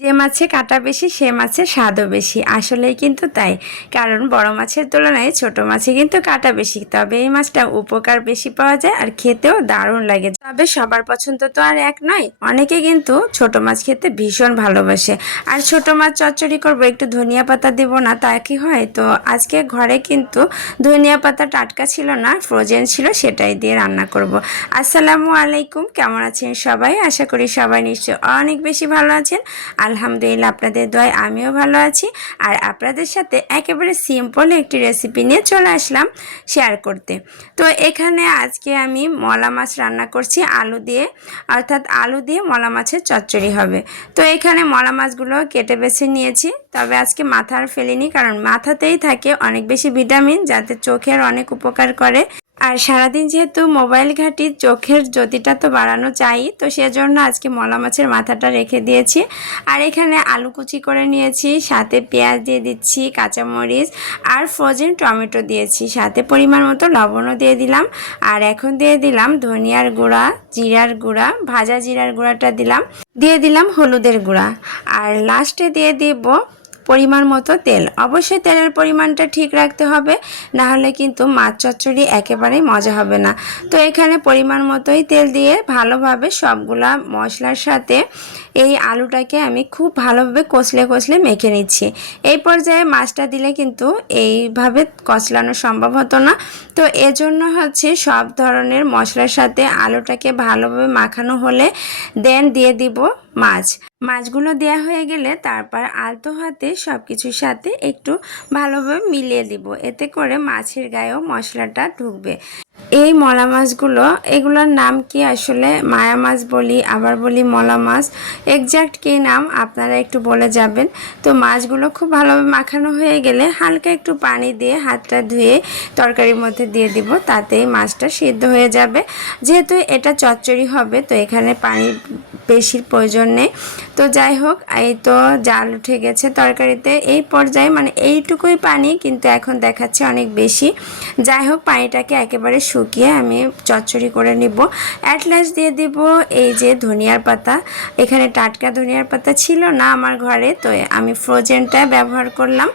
যে মাছে কাটা বেশি, সে মাছের স্বাদও বেশি। আসলেই কিন্তু তাই। কারণ বড় মাছের তুলনায় ছোট মাছে কিন্তু কাটা বেশি। তবে এই মাছটা উপকার বেশি পাওয়া যায় আর খেতেও দারুণ লাগে। তবে সবার পছন্দ তো আর এক নয়, অনেকে কিন্তু ছোট মাছ খেতে ভীষণ ভালোবাসে। আর ছোট মাছ চচ্চড়ি করব, একটু ধনিয়া পাতা দেব না, তা কি হয়? তো আজকে ঘরে কিন্তু ধনিয়া পাতা টাটকা ছিল না ফ্রোজেন ছিল, সেটাই দিয়ে রান্না করব। আসসালামু আলাইকুম, কেমন আছেন সবাই? আশা করি সবাই নিশ্চয় অনেক বেশি ভালো আছেন। আলহামদুলিল্লাহ, আপনাদের দয় আমিও ভালো আছি। আর আপনাদের সাথে একেবারে সিম্পল একটি রেসিপি নিয়ে চলে আসলাম শেয়ার করতে। তো এখানে আজকে আমি মলা মাছ রান্না করছি আলু দিয়ে, অর্থাৎ আলু দিয়ে মলা মাছের চচ্চড়ি হবে। তো এখানে মলা মাছগুলো কেটে বেছে নিয়েছি, তবে আজকে মাথার ফেলিনি, কারণ মাথাতেই থাকে অনেক বেশি ভিটামিন যাতে চোখের অনেক উপকার করে। আর সারাদিন যেহেতু মোবাইল ঘাঁটি, চোখের জ্যোতিটা তো বাড়ানো চাই, তো সেজন্য আজকে মলা মাছের মাথাটা রেখে দিয়েছি। আর এখানে আলু কুচি করে নিয়েছি, সাথে পেঁয়াজ দিয়ে দিচ্ছি, কাঁচামরিচ আর ফ্রোজেন টমেটো দিয়েছি। সাথে পরিমাণ মতো লবণও দিয়ে দিলাম। আর এখন দিয়ে দিলাম ধনিয়ার গুঁড়া, জিরার গুঁড়া, ভাজা জিরার গুঁড়াটা দিলাম। দিয়ে দিলাম হলুদের গুঁড়া। আর লাস্টে দিয়ে দিব পরিমাণ মতো তেল। অবশ্যই তেলের পরিমাণটা ঠিক রাখতে হবে না হলে কিন্তু মাছ চচ্চড়ি একেবারেই মজা হবে না। তো এখানে পরিমাণ মতোই তেল দিয়ে ভালোভাবে সবগুলা মশলার সাথে এই আলুটাকে আমি খুব ভালোভাবে কষলে কষলে মেখে নিচ্ছি। এই পর্যায়ে মাছটা দিলে কিন্তু এইভাবে কষলানো সম্ভব হতো না। তো এজন্য হচ্ছে সব ধরনের মশলার সাথে আলুটাকে ভালোভাবে মাখানো হলে দেন দিয়ে দিব মাছ। মাছগুলো দেয়া হয়ে গেলে তারপর আলতো হাতে সব কিছুর সাথে একটু ভালোভাবে মিলিয়ে দিব। এতে করে মাছের গায়েও মশলাটা ঢুকবে। এই মলা মাছগুলো, এগুলোর নাম কি আসলে? মায়া মাছ বলি, আবার বলি মলা মাছ? এক্স্যাক্ট কী নাম? আপনারা একটু বলে যাবেন। তো মাছগুলো খুব ভালোভাবে মাখানো হয়ে গেলে হালকা একটু পানি দিয়ে হাতটা ধুয়ে তরকারির মধ্যে দিয়ে দিব, তাতেই মাছটা সিদ্ধ হয়ে যাবে। যেহেতু এটা চচ্চড়ি হবে, তো এখানে পানি বেশির প্রয়োজন নেই। তো যাই হোক, এই তো জাল উঠে গেছে তরকারিতে। এই পর্যায়ে মানে এইটুকুই পানি, কিন্তু এখন দেখাচ্ছে অনেক বেশি। যাই হোক, পানিটাকে একেবারে শুকিয়ে আমি চচ্চড়ি করে নিব। অ্যাটলাস্ট দিয়ে দিব এই যে ধনিয়ার পাতা। এখানে টাটকা ধনিয়ার পাতা ছিল না আমার ঘরে, তো আমি ফ্রোজেনটা ব্যবহার করলাম।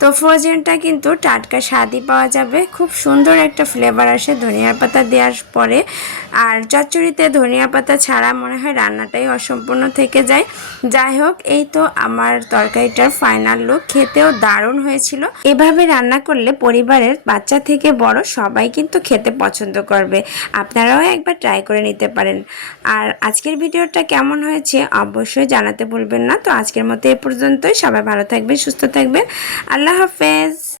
তো ফ্রোজেনটা কিন্তু টাটকা স্বাদই পাওয়া যাবে। খুব সুন্দর একটা ফ্লেভার আসে ধনিয়ার পাতা দেওয়ার পরে। আর চচ্চড়িতে ধনিয়া পাতা ছাড়া মনে হয় রান্নাটাই অসম্পূর্ণ থেকে যায়। যাই হোক, এই তো আমার তরকারিটার ফাইনাল লুক খেতেও দারুণ হয়েছিল। এভাবে রান্না করলে পরিবারের বাচ্চা থেকে বড় সবাই কিন্তু খেতে পছন্দ করবে। আপনারাও একবার ট্রাই করে নিতে পারেন। আর আজকের ভিডিওটা কেমন হয়েছে অবশ্যই জানাতে ভুলবেন না। তো আজকের মতো এ পর্যন্তই। সবাই ভালো থাকবেন, সুস্থ থাকবেন। আল্লাহ হাফেজ